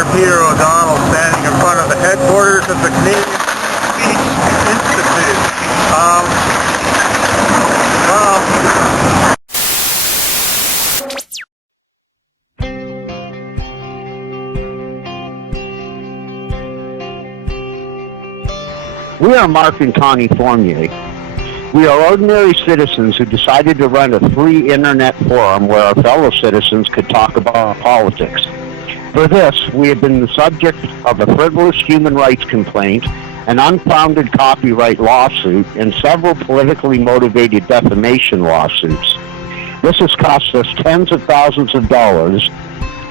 Senator Peter O'Donnell standing in front of the headquarters of the Canadian Speech Institute. We are Mark and Connie Fournier. We are ordinary citizens who decided to run a free internet forum where our fellow citizens could talk about politics. For this, we have been the subject of a frivolous human rights complaint, an unfounded copyright lawsuit, and several politically motivated defamation lawsuits. This has cost us tens of thousands of dollars,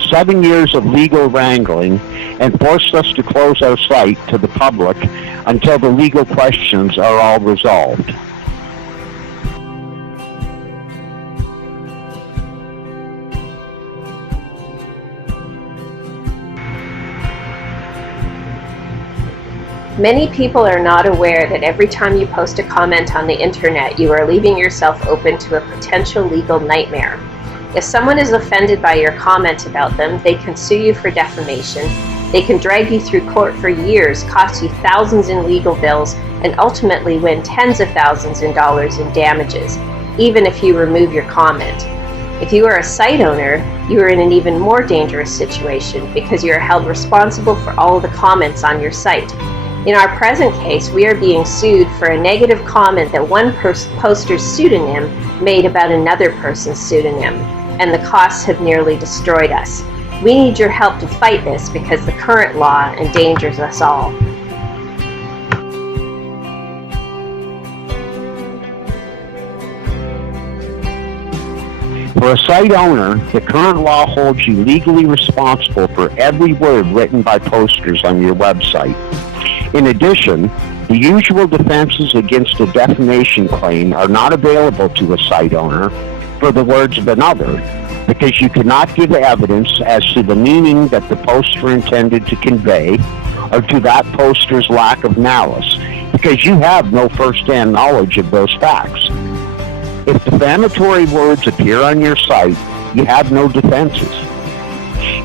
7 years of legal wrangling, and forced us to close our site to the public until the legal questions are all resolved. Many people are not aware that every time you post a comment on the internet, you are leaving yourself open to a potential legal nightmare. If someone is offended by your comment about them, they can sue you for defamation. They can drag you through court for years, cost you thousands in legal bills, and ultimately win tens of thousands in dollars in damages, even if you remove your comment. If you are a site owner, you are in an even more dangerous situation because you are held responsible for all of the comments on your site. In our present case, we are being sued for a negative comment that one poster's pseudonym made about another person's pseudonym, and the costs have nearly destroyed us. We need your help to fight this because the current law endangers us all. For a site owner, the current law holds you legally responsible for every word written by posters on your website. In addition, the usual defenses against a defamation claim are not available to a site owner for the words of another, because you cannot give evidence as to the meaning that the poster intended to convey or to that poster's lack of malice, because you have no first-hand knowledge of those facts. If defamatory words appear on your site, you have no defenses.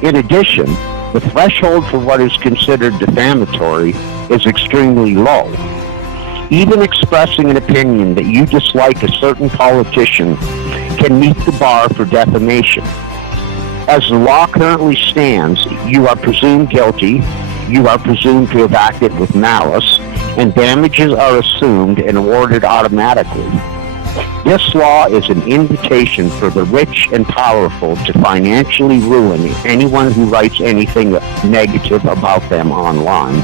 In addition, the threshold for what is considered defamatory is extremely low. Even expressing an opinion that you dislike a certain politician can meet the bar for defamation. As the law currently stands, you are presumed guilty, you are presumed to have acted with malice, and damages are assumed and awarded automatically. This law is an invitation for the rich and powerful to financially ruin anyone who writes anything negative about them online.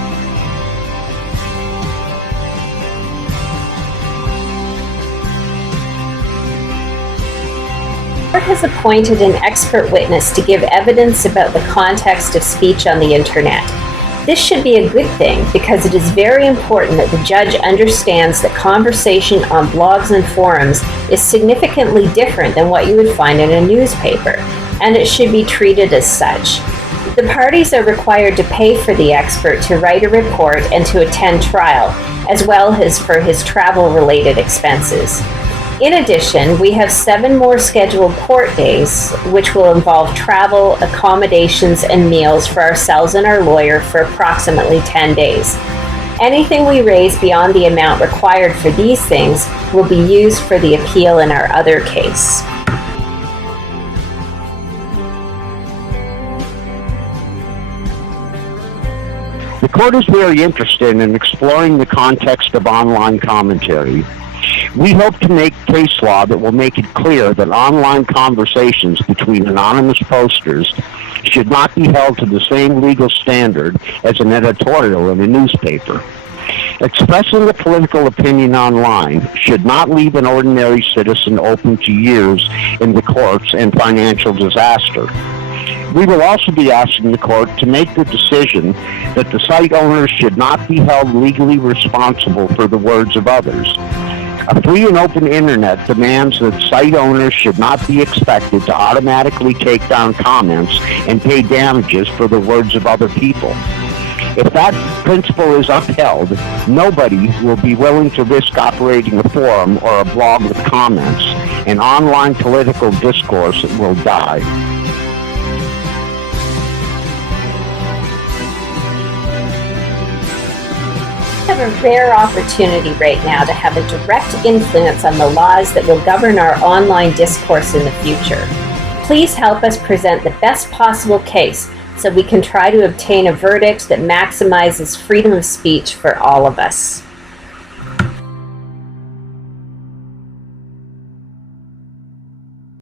The court has appointed an expert witness to give evidence about the context of speech on the internet. This should be a good thing because it is very important that the judge understands that conversation on blogs and forums is significantly different than what you would find in a newspaper, and it should be treated as such. The parties are required to pay for the expert to write a report and to attend trial, as well as for his travel-related expenses. In addition, we have 7 more scheduled court days, which will involve travel, accommodations, and meals for ourselves and our lawyer for approximately 10 days. Anything we raise beyond the amount required for these things will be used for the appeal in our other case. The court is very interested in exploring the context of online commentary. We hope to make case law that will make it clear that online conversations between anonymous posters should not be held to the same legal standard as an editorial in a newspaper. Expressing a political opinion online should not leave an ordinary citizen open to years in the courts and financial disaster. We will also be asking the court to make the decision that the site owners should not be held legally responsible for the words of others. A free and open internet demands that site owners should not be expected to automatically take down comments and pay damages for the words of other people. If that principle is upheld, nobody will be willing to risk operating a forum or a blog with comments, and online political discourse will die. have a rare opportunity right now to have a direct influence on the laws that will govern our online discourse in the future. Please help us present the best possible case so we can try to obtain a verdict that maximizes freedom of speech for all of us.